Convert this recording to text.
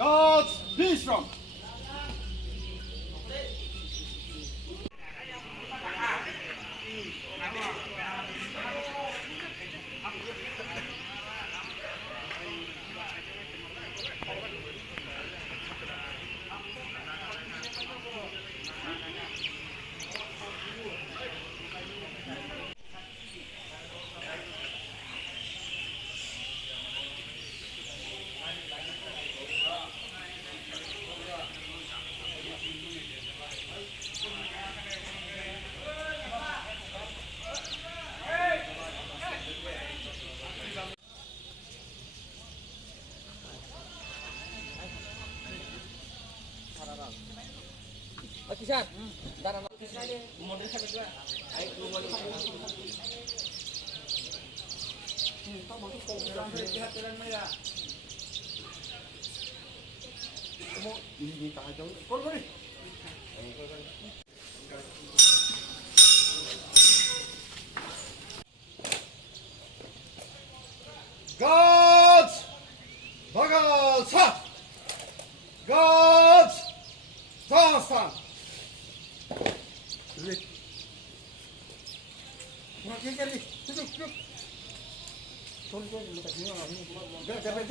Guards, be strong. Kisan, darah model saya juga. Ayo keluar dulu. Tak masuk kau jalan lihat jalan mana. Kamu ini tak jauh. Kau beri. Guards, bagal sat. Guards, stand. Nak kiri, tutup. Tolong kita tengok. Jangan